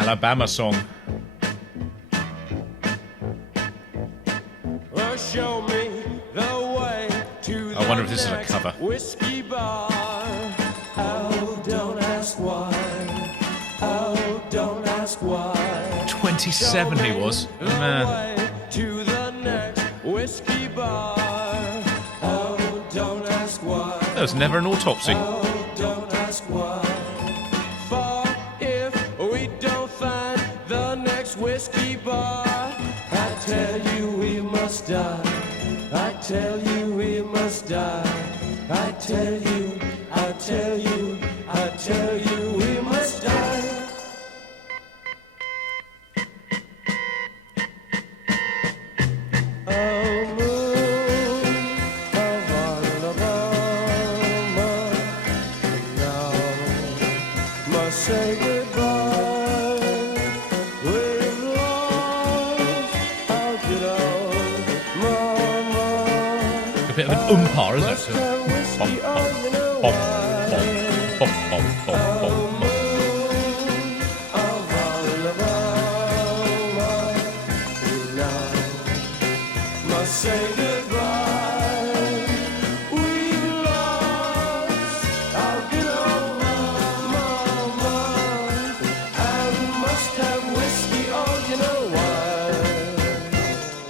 Alabama song. Show me the way to I wonder if this is a cover. Whiskey bar. Oh, don't ask why. Oh, don't ask why. 27 he was. Oh, man. To the next whiskey bar. Oh, don't ask why. There was never an autopsy. Oh, don't ask why. For if we don't find the next whiskey bar, I tell you we must die. I tell you we must die. I tell you, I tell you, I tell you we must die. Oh, moon of Alabama, now must say goodbye. We've lost our good old mama. A bit of an umpire, isn't Must it? have whiskey on, you know Bom, why. bom, bom, bom, bom, bom. Say goodbye. We've lost our good old mama, and must have whiskey. Oh, you know why?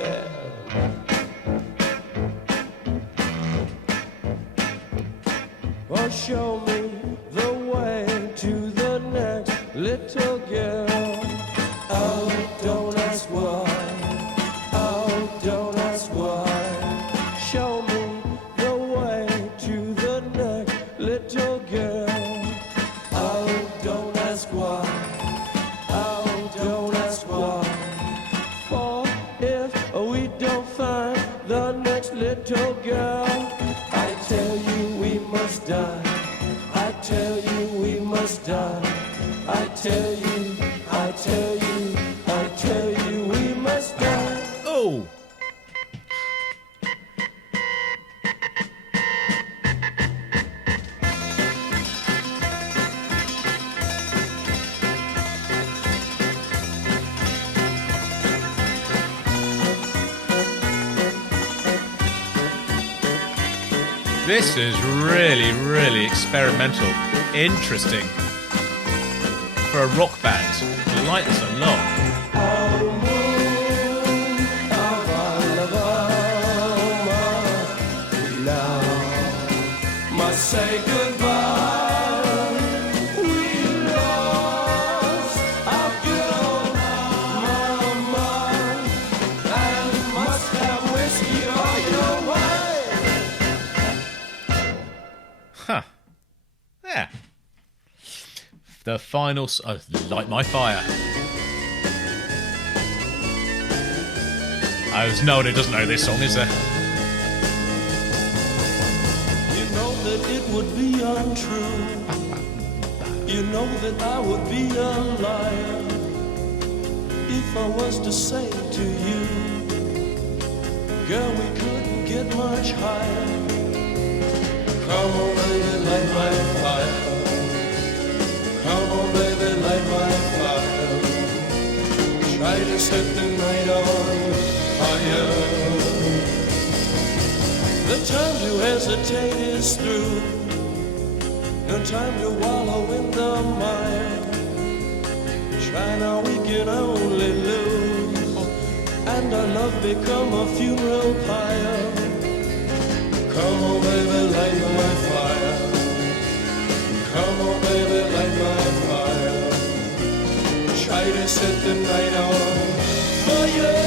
Yeah. Well, show me the way to the next little girl. Oh, don't ask why. Oh, don't ask why. Show me the way to the next little girl. Oh, don't ask why. Oh, don't ask why. For if we don't find the next little girl, I tell you we must die. I tell you we must die. I tell you, I tell you, I tell you we must die. Oh! This is really, really experimental. Interesting. For a rock band. I like this a lot. Say goodbye. We lost our good old mama, and must have whiskey. Oh, you know why? Huh. Yeah. The final... Light My Fire. Oh, there's no one who doesn't know this song, is there? That it would be untrue. You know that I would be a liar if I was to say to you, girl, we couldn't get much higher. Come on, baby, light my fire. Come on, baby, light my fire. Try to set the night on fire. The time to hesitate is through. No time to wallow in the mire. Try now, we can only lose, and our love become a funeral pyre. Come on, baby, light my fire. Come on, baby, light my fire. Try to set the night on fire.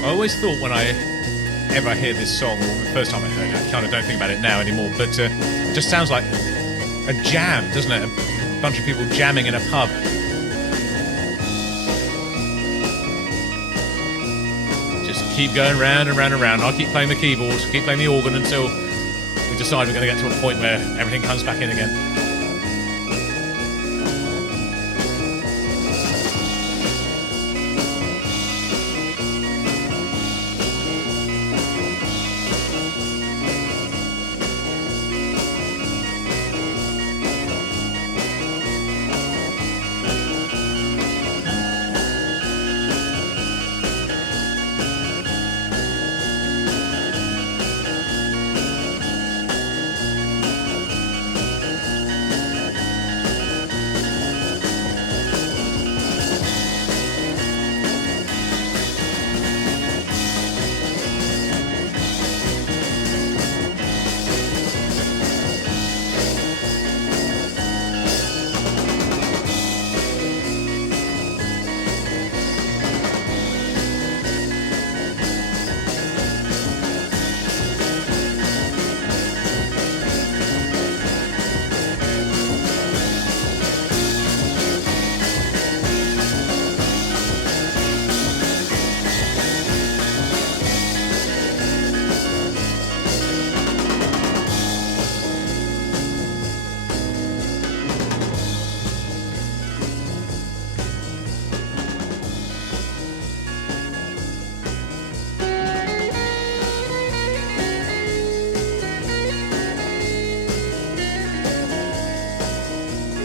I always thought when I ever hear this song, or the first time I heard it, I kind of don't think about it now anymore, but it just sounds like a jam, doesn't it? A bunch of people jamming in a pub. keep going round and round and round. I'll keep playing the keyboards, keep playing the organ until we decide we're going to get to a point where everything comes back in again.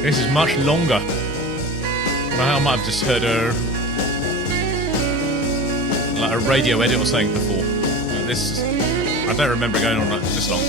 This is much longer. I might have just heard a radio edit or something before. I don't remember it going on this long.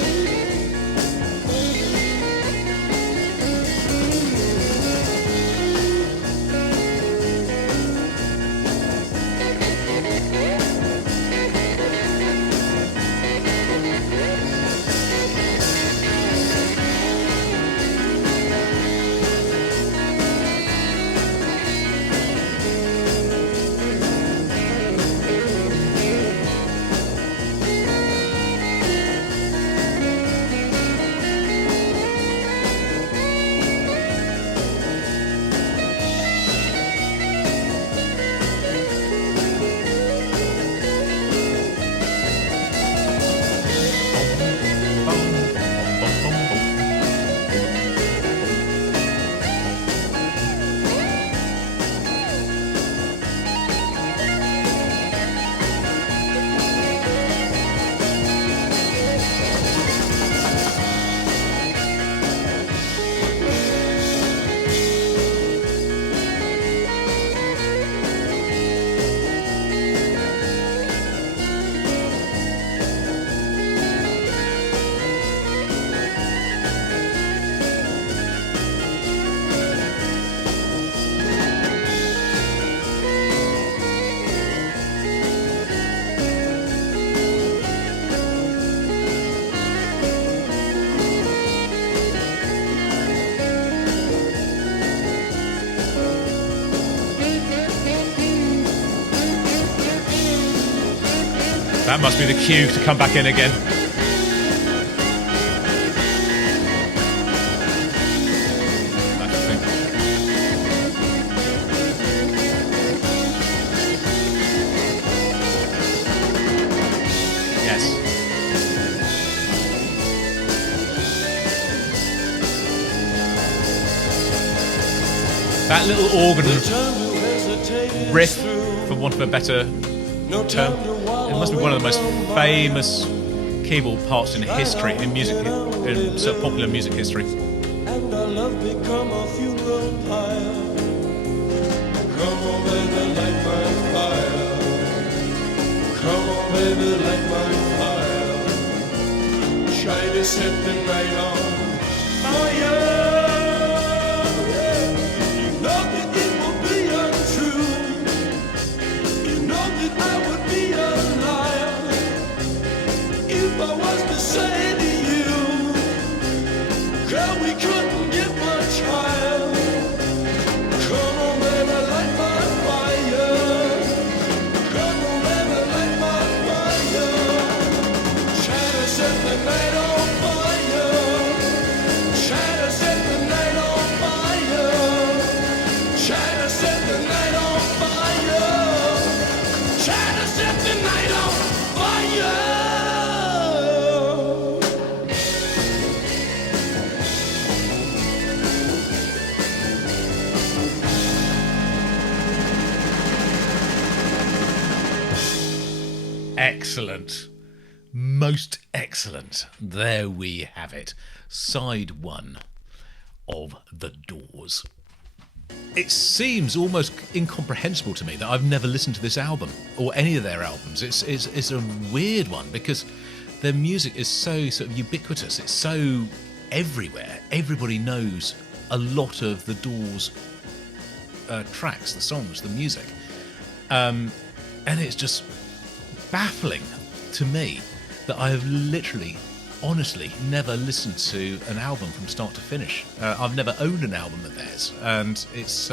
That must be the cue to come back in again. Yes. That little organ riff, for want of a better term, it must be one of the most famous keyboard parts in history, in music, in sort of popular music history. And our love become a funeral pyre. Come on, baby, light my fire. Come on, baby, light my fire. Try to set the night on fire. You know that it will be untrue. You know that I would be a liar if I was to say to you, girl, we couldn't get much higher. Come on, baby, light my fire. Come on, baby, light my fire. Try to set the night on fire. Try to set excellent. Most excellent. There we have it. Side 1 of The Doors. It seems almost incomprehensible to me that I've never listened to this album or any of their albums. It's a weird one because their music is so sort of ubiquitous. It's so everywhere. Everybody knows a lot of the Doors tracks, the songs, the music. And it's just baffling to me that I have literally, honestly, never listened to an album from start to finish. I've never owned an album of theirs, and it's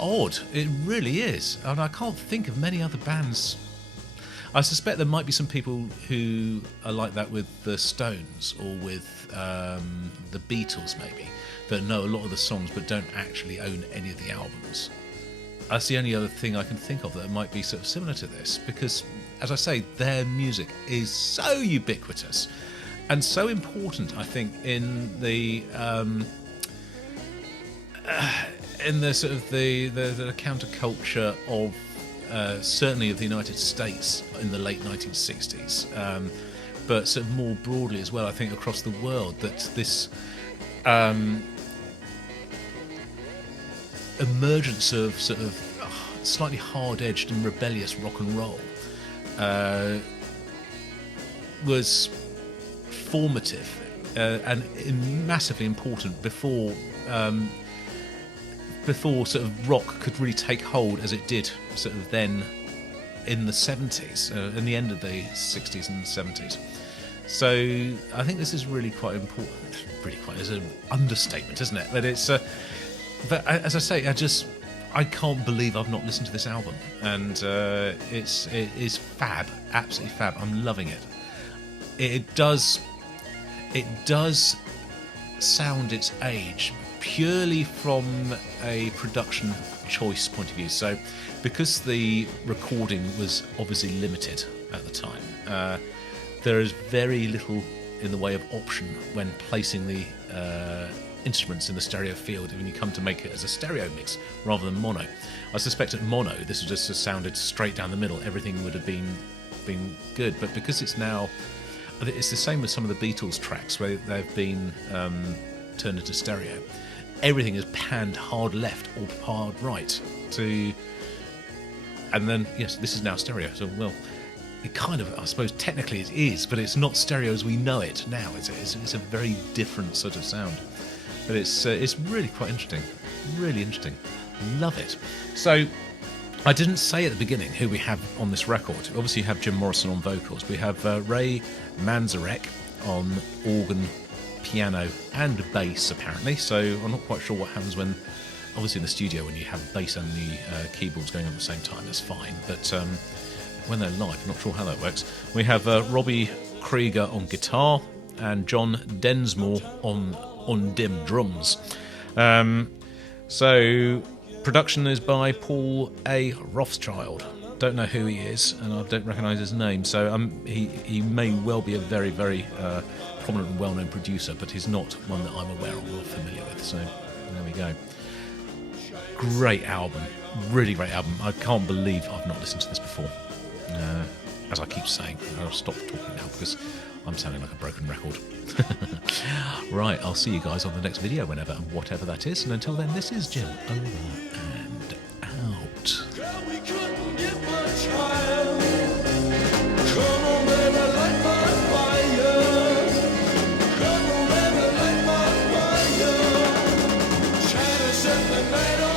odd. It really is, and I can't think of many other bands. I suspect there might be some people who are like that with the Stones or with the Beatles, maybe, that know a lot of the songs but don't actually own any of the albums. That's the only other thing I can think of that might be sort of similar to this, because, as I say, their music is so ubiquitous and so important, I think, in the sort of the counterculture of certainly of the United States in the late 1960s, but sort of more broadly as well, I think, across the world, that this emergence of sort of slightly hard-edged and rebellious rock and roll was formative and massively important before sort of rock could really take hold as it did sort of then in the 70s, in the end of the 60s and 70s. So I think this is really quite important. Really quite, it's an understatement, isn't it? But it's but as I say, I can't believe I've not listened to this album, and it is fab, absolutely fab. I'm loving it. It does sound its age purely from a production choice point of view. So, because the recording was obviously limited at the time, there is very little in the way of option when placing the instruments in the stereo field when you come to make it as a stereo mix rather than mono. I suspect at mono this would just have sounded straight down the middle. Everything would have been good, but because it's now, it's the same with some of the Beatles tracks where they've been turned into stereo. Everything is panned hard left or hard right to, and then yes, this is now stereo. So well, it kind of, I suppose technically it is, but it's not stereo as we know it now. It's a very different sort of sound. But it's really quite interesting. Really interesting. Love it. So, I didn't say at the beginning who we have on this record. Obviously, you have Jim Morrison on vocals. We have Ray Manzarek on organ, piano, and bass, apparently. So, I'm not quite sure what happens when, obviously in the studio, when you have bass and the keyboards going on at the same time, that's fine. But when they're live, I'm not sure how that works. We have Robbie Krieger on guitar and John Densmore on dim drums. So production is by Paul A. Rothschild. Don't know who he is, and I don't recognise his name. So he may well be a very, very prominent and well-known producer, but he's not one that I'm aware of or familiar with. So there we go. Great album, really great album. I can't believe I've not listened to this before. As I keep saying, I'll stop talking now because I'm sounding like a broken record. Right, I'll see you guys on the next video, whenever and whatever that is. And until then, this is Jim, over and out. Girl, we couldn't get much higher. Come on, baby, light my fire. Come on, baby, light my fire. Try to set the night on